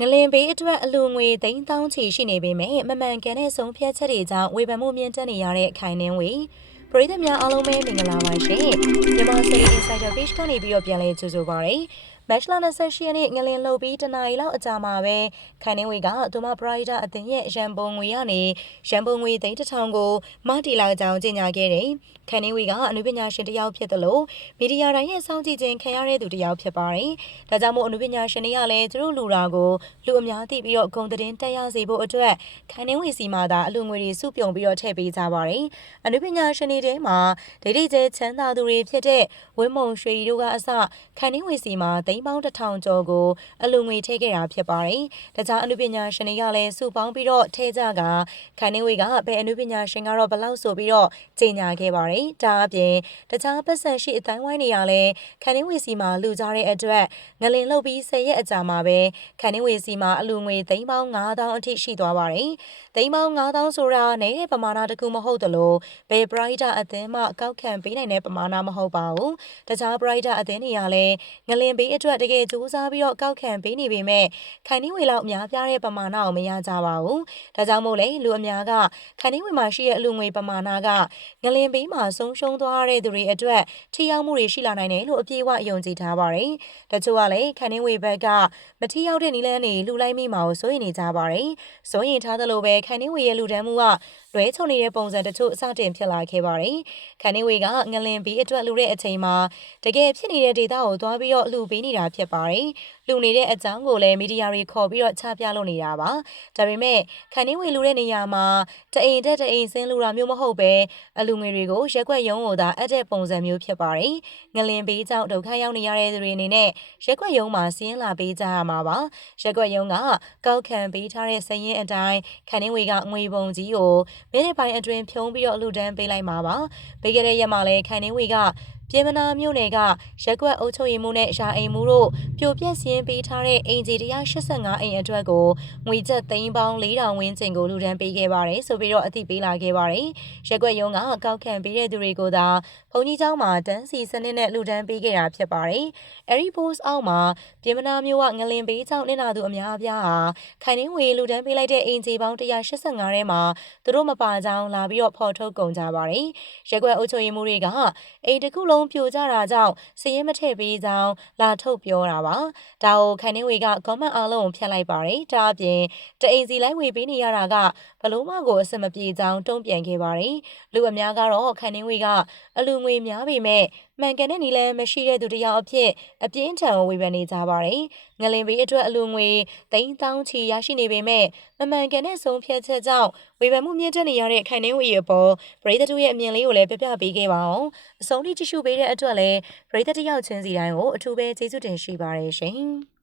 ငလင်ဘေးအတွက်အလူငွေသိန်းတောင်းချီရှိနေပေမဲ့မမှန်ကန်တဲ့ဆုံးဖြတ်ချက်တွေကြောင့်ဝေဖန်မှုမြင့်တက်နေရတဲ့ခိုင်နှင်းဝေပရိသတ်များအားလုံးပဲမင်္ဂလာပါရှင်မြန်မာစတေး Insider Page ကနေပြီးတော့ပြန်လည်ကြိုဆိုပါရစေ မတ်လ28ရက်နေ့ငလင်လှုပ်ပြီးတနာရီလောက်အကြာမှာပဲခိုင်နှင်းဝေကသူမပရိုက်တာအသင်းရဲ့ရန်ပုံငွေကနေရန်ပုံငွေသိန်းတစ်ထောင်ကိုမတီလာကြောင်းကြေညာခဲ့တယ်။ခိုင်နှင်းဝေကအနုပညာရှင်တစ်ယောက်ဖြစ်သလိုမီဒီယာတိုင်းရဲ့စောင့်ကြည့်ခြင်းခံရတဲ့သူတစ်ယောက်ဖြစ်ပါတယ်။ဒါကြောင့်မို့အနုပညာရှင်တွေကလည်းသူတို့လူရာကိုလူအများသိပြီးတော့ဂုံသတင်းတက်ရစေဖို့အတွက်ခိုင်နှင်းဝေစီမှာသာအလူငွေတွေစုပြုံပြီးတော့ထည့်ပေးကြပါတယ်။အနုပညာရှင်တွေထဲမှာဒိဋ္ဌိကျချမ်းသာသူတွေဖြစ်တဲ့ဝင်းမုံရွှေရီတို့ကအစခိုင်နှင်းဝေစီမှာသိန်းပေါင်းတစ်ထောင်ကျော်ကိုအလူငွေထည့်ခဲ့တာဖြစ်ပါတယ်။ဒါကြောင့်အနုပညာရှင်တွေကလည်းစုပေါင်းပြီးတော့ထည့်ကြကခိုင်နှင်းဝေကဘယ်အနုပညာရှင်ကတော့ဘလောက်ဆိုပြီးတော့ကြေညာခဲ့ပါတယ်။ဒါအပြင်တခြားပတ်စံရှိအတိုင်းဝိုင်းနေရလဲခိုင်နှင်းဝေစီမှာလူကြတဲ့အတွက်ငလင်လှုပ်ပြီး10ရက်အကြာမှာပဲခိုင်နှင်းဝေစီမှာအလူငွေသိန်းပေါင်း9000အထိရှိသွားပါတယ်။သိန်းပေါင်း9000ဆိုတာနေတဲ့ပမာဏတခုမဟုတ်သလိုဘယ်ပရိုက်တာအသင်းမှကောက်ခံပေးနိုင်တဲ့ပမာဏမဟုတ်ပါဘူး။တခြားပရိုက်တာအသင်းတွေကလည်းငလင်ဘေးအတွက်တကယ်စူးစမ်းပြီးတော့ကောက်ခံပေးနေပေမဲ့ခိုင်နှင်းဝေလောက်အများပြားတဲ့ပမာဏကိုမရကြပါဘူး။ဒါကြောင့်မို့လေလူအများကခိုင်နှင်းဝေမှာရှိတဲ့အလူငွေပမာဏကငလင်ဘေးမှာဆုံးရှုံးသွားတဲ့သူတွေအတွက်ထိရောက်မှုတွေရှိလာနိုင်တယ်လို့အပြေအဝယုံကြည်ထားပါတယ်။တချို့ကလည်းခိုင်နှင်းဝေဘက်ကမထိရောက်တဲ့နီလန်းတွေလှူလိုက်မိမှာကိုစိုးရိမ်နေကြပါတယ်။စိုးရိမ်ထားသလိုပဲခိုင်နှင်းဝေရဲ့လူဒန်းမှုကလွဲချုံနေတဲ့ပုံစံတချို့အစတင်ဖြစ်လာခဲ့ပါတယ်။ခိုင်နှင်းဝေကငလင်ဘေးအတွက်လူတဲ့အချိန်မှာတကယ်ဖြစ်နေတဲ့ဒေတာကိုသွားပြီးတော့လှူပေးနေတာဖြစ်ပါတယ်။လှူနေတဲ့အကြောင်းကိုလည်းမီဒီယာတွေခေါ်ပြီးတော့ချပြလုပ်နေတာပါ။ဒါပေမဲ့ခိုင်နှင်းဝေလူတဲ့နေရာမှာတအိမ်တက်တအိမ်ဆင်းလူတာမျိုးမဟုတ်ပဲအလူငွေတွေကိုရက်ွက်ရုံးကိုသာအပ်တဲ့ပုံစံမျိုးဖြစ်ပါတယ်။ငလင်ဘေးကြောင့်ဒုက္ခရောက်နေရတဲ့သူတွေအနေနဲ့ရက်ွက်ရုံးမှာစီးရင်လာပေးကြရမှာပါ။ရက်ွက်ရုံးကကောက်ခံပေးထားတဲ့စရင်အတိုင်းခိုင်နှင်းဝေကငွေပုံကြီးကိုမိနစ်ပိုင်းအတွင်းဖြုံးပြီးတော့အလူတန်းပေးလိုက်မှာပါ။ပေးခဲ့တဲ့ရက်မှာလည်းခိုင်နှင်းဝေက ပြည်မနာမြို့နယ်ကရက်ကွက်အုပ်ချုပ်ရေးမှုနဲ့ရာအိမ်မှုတို့ပြိုပြက်စင်းပေးထားတဲ့အိမ်ကြီး185အိမ်အတွက်ကိုငွေကျပ်သိန်းပေါင်း4000ဝန်းကျင်ကိုလူဒန်းပေးခဲ့ပါတယ်ဆိုပြီးတော့အသိပေးလာခဲ့ပါတယ်ရက်ကွက်ရုံးကကောက်ခံပေးတဲ့သူတွေကိုသာဘုံကြီးเจ้าမှာတန်းစီစနစ်နဲ့လူဒန်းပေးခဲ့တာဖြစ်ပါတယ်အဲဒီ post အောက်မှာပြည်မနာမြို့ကငလင်ပေးချောင်းနစ်နာသူအများအပြားဟာခိုင်နှင်းဝေလူဒန်းပေးလိုက်တဲ့အိမ်ကြီးပေါင်း185ထဲမှာသူတို့မပါကြောင်းလာပြီးတော့ဖော်ထုတ်ကုန်ကြပါတယ်ရက်ကွက်အုပ်ချုပ်ရေးမှုတွေကအိမ်တစ်ခုလုံး လုံးပြိုကျတာကြောင့်စည်ရင်မထည့်ပေးကြောင်းလာထုတ်ပြောတာပါ။ဒါကိုခိုင်နှင်းဝေက comment အားလုံးကိုဖျက်လိုက်ပါတယ်။ဒါအပြင်တအိမ်စီလိုက်ဝေပေးနေရတာက ဘလို့မကိုအဆင်မပြေကြောင်းတုံ့ပြန်ခဲ့ပါတယ်။လူအများကတော့ခိုင်နှင်းဝေကအလူငွေများပေမဲ့မှန်ကန်တဲ့နီလန်းမရှိတဲ့သူတယောက်အဖြစ်အပြင်းထန်ဝေဖန်နေကြပါတယ်။ငလင်ဘေးအတွက်အလူငွေသိန်းတောင်းချီရရှိနေပေမဲ့မမှန်ကန်တဲ့ဆုံးဖြတ်ချက်ကြောင့်ဝေဖန်မှုမြင့်တက်နေရတဲ့ခိုင်နှင်းဝေရဲ့အပေါ်ပရိသတ်တို့ရဲ့အမြင်လေးကိုလည်းပြပြပေးခဲ့ပါအောင်။အဆုံးထိကြည့်ရှုပေးတဲ့အတွက်လည်းပရိသတ်တယောက်ချင်းစီတိုင်းကိုအထူးပဲကျေးဇူးတင်ရှိပါတယ်ရှင်။